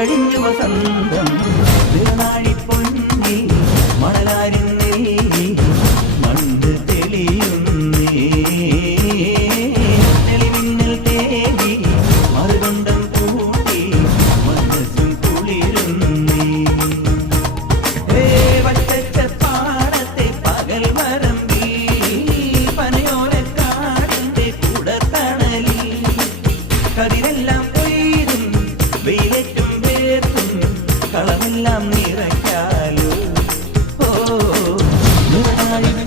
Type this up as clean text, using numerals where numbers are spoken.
കഴിഞ്ഞു വസന്തം തിരുനാഴി പൊന്നി മണലാരിന്നേ മണ്ണ് തെളിയുന്നേ തെളിമിന്നൽ തേടി മറുകൊണ്ടം കൂട്ടി മനസ്സും കുളിരുന്നേ വട്ടച്ച പാടത്തെ പകൽ വരം